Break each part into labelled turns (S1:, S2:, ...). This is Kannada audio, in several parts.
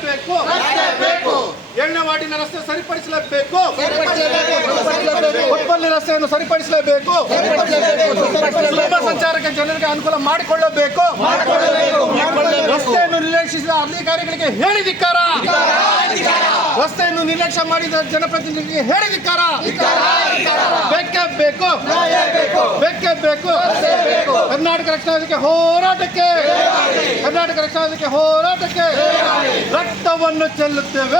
S1: ಸರಿಪಡಿಸಲೇಬೇಕು. 7ನೇ ವಾರ್ಡಿನ ರಸ್ತೆ ಸರಿಪಡಿಸಲೇಬೇಕು. ಕೊಪ್ಪಲ್ಲಿ ರಸ್ತೆಯನ್ನು ಸರಿಪಡಿಸಲೇಬೇಕು. ಸುಲಭ ಸಂಚಾರಕ್ಕೆ ಜನರಿಗೆ ಅನುಕೂಲ ಮಾಡಿಕೊಳ್ಳಬೇಕು. ರಸ್ತೆಯನ್ನು ನಿರ್ಲಕ್ಷಿಸಿದ ಅಧಿಕಾರಿಗಳಿಗೆ ಹೇಳಿದಿಕ್ಕಾರ. ರಸ್ತೆಯನ್ನು ನಿರ್ಲಕ್ಷ್ಯ ಮಾಡಿದ ಜನಪ್ರತಿನಿಧಿಗಳಿಗೆ ಹೇಳಿದಿಕ್ಕಾರ. ಬೇಕೇ ಬೇಕು. ಕರ್ನಾಟಕ ರಕ್ಷಣಾ ವೇದಿಕೆ ಹೋರಾಟಕ್ಕೆ ರಕ್ತವನ್ನು ಚೆಲ್ಲುತ್ತೇವೆ.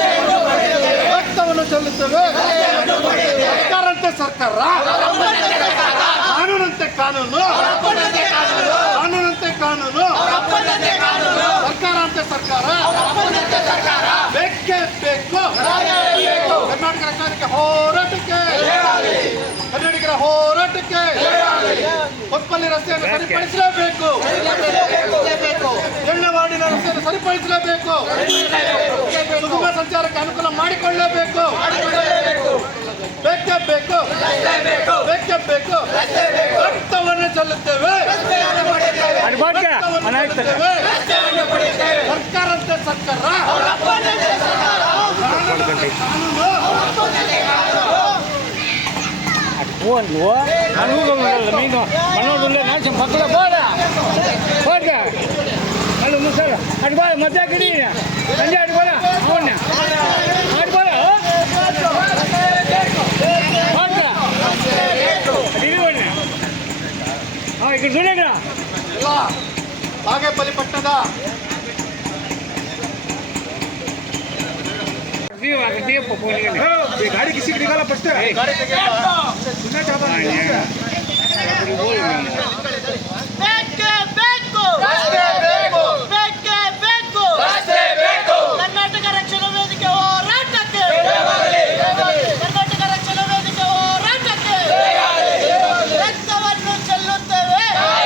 S1: ಸರ್ಕಾರ ಕಾನೂನಂತೆ ಕಾನೂನು, ಸರ್ಕಾರ ಅಂತೆ ಸರ್ಕಾರ. ಬೇಕೇ ಬೇಕು. ಕರ್ನಾಟಕ ರಕ್ಷಣಾ ವೇದಿಕೆ ಹೋರಾಟಕ್ಕೆ, ಕನ್ನಡಿಗರ ಹೋರಾಟಕ್ಕೆ ಕೊಪ್ಪಲ್ಲಿ ರಸ್ತೆಯನ್ನು ಸರಿಪಡಿಸಲೇಬೇಕು. 7ನೇ ವಾರ್ಡಿನ ರಸ್ತೆಯನ್ನು ಸರಿಪಡಿಸಲೇಬೇಕು. ಸುಗಮ ಸಂಚಾರಕ್ಕೆ ಅನುಕೂಲ ಮಾಡಿಕೊಳ್ಳಲೇಬೇಕು. ಬೇಕೇ ಬೇಕು. ರಕ್ತವನ್ನು ಚೆಲ್ಲುತ್ತೇವೆ. ಸರ್ಕಾರ ಅಂತೆ ಸರ್ಕಾರ.
S2: మధ్య గిడి సంజయ్ అడిపోరా అవునా అడిపోరా ఇక్కడ చూడగా
S1: ಎಲ್ಲ ಬಾಗೇಪಲ್ಲಿ ಪಟ್ಟಣದ ಗಾಡಿ ಕಿಸಿ ಹಿಡಿಗಲ್ಲ ಫಸ್ಟ್
S3: ಕರ್ನಾಟಕ ರಕ್ಷಣಾ ವೇದಿಕೆ ಹೋರಾಟಕ್ಕೆ, ರಕ್ತವನ್ನು ಚೆಲ್ಲುತ್ತೇವೆ.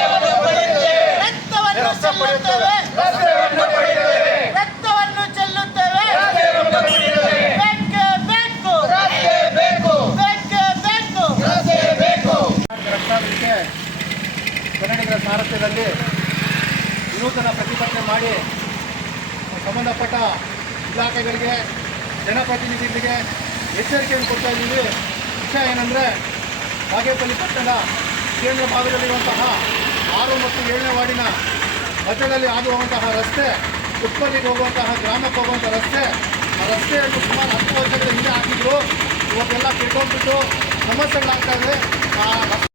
S1: ಕನ್ನಡಿಗರ ಸಾರಥ್ಯದಲ್ಲಿ ವಿನೂತನ ಪ್ರತಿಭಟನೆ ಮಾಡಿ ಸಂಬಂಧಪಟ್ಟ ಇಲಾಖೆಗಳಿಗೆ, ಜನಪ್ರತಿನಿಧಿಗಳಿಗೆ ಎಚ್ಚರಿಕೆಯನ್ನು ಕೊಡ್ತಾ ಇದ್ದೀವಿ. ವಿಷಯ ಏನಂದರೆ, ಬಾಗೇಪಲ್ಲಿ ಪಟ್ಟಣದ ಕೇಂದ್ರ ಭಾಗದಲ್ಲಿರುವಂತಹ 6 ಮತ್ತು 7ನೇ ವಾರ್ಡಿನ ಮಧ್ಯದಲ್ಲಿ ಆಗುವಂತಹ ರಸ್ತೆ, ಉತ್ಪತ್ತಿಗೆ ಹೋಗುವಂತಹ ಗ್ರಾಮಕ್ಕೆ ಹೋಗುವಂಥ ರಸ್ತೆ, ಆ ರಸ್ತೆಯನ್ನು ಸುಮಾರು 10 ವರ್ಷಗಳ ಹಿಂದೆ ಹಾಕಿದ್ರು. ಇವತ್ತೆಲ್ಲ ಕಿರ್ಕೊಂಡ್ಬಿಟ್ಟು ಸಮಸ್ಯೆಗಳಾಗ್ತಾ ಇದೆ.